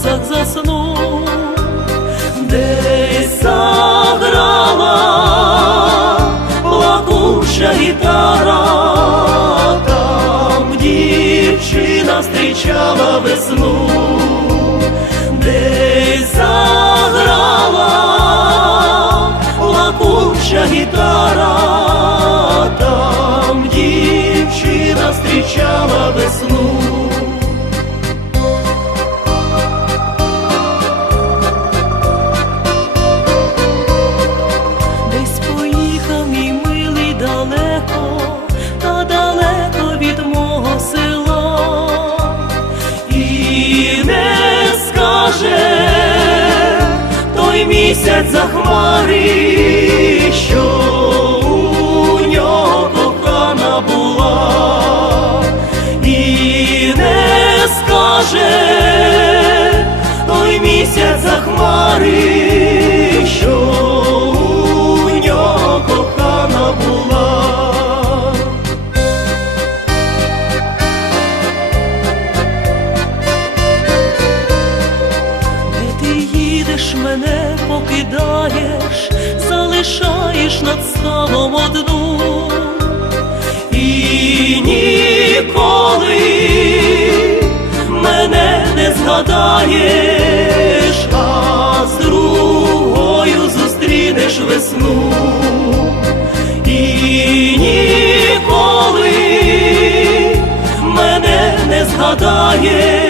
верболозах заснув, десь заграла плакуча гітара, там дівчина зустрічала весну, десь заграла плакуча гітара, там дівчина зустрічала весну. Місяць за хмари, що мене покидаєш, залишаєш над ставом одну. І ніколи мене не згадаєш, а з другою зустрінеш весну. І ніколи мене не згадаєш,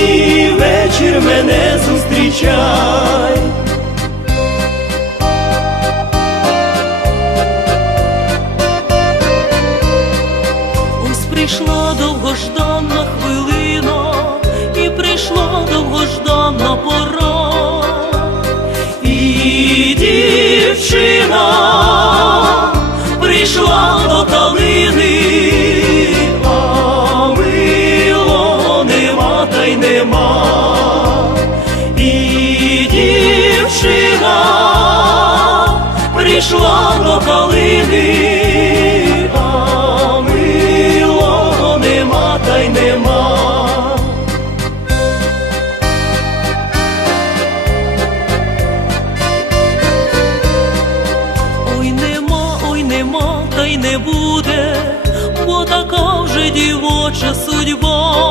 вечір мене зустрічай. ось прийшла довгожданна хвилина, і прийшла довгожданна пора, і дівчина прийшла до калини, та й нема. Дівчина прийшла до калини, а милого нема та й нема. Ой нема, ой нема, та й не буде, бо така вже дівоча судьба.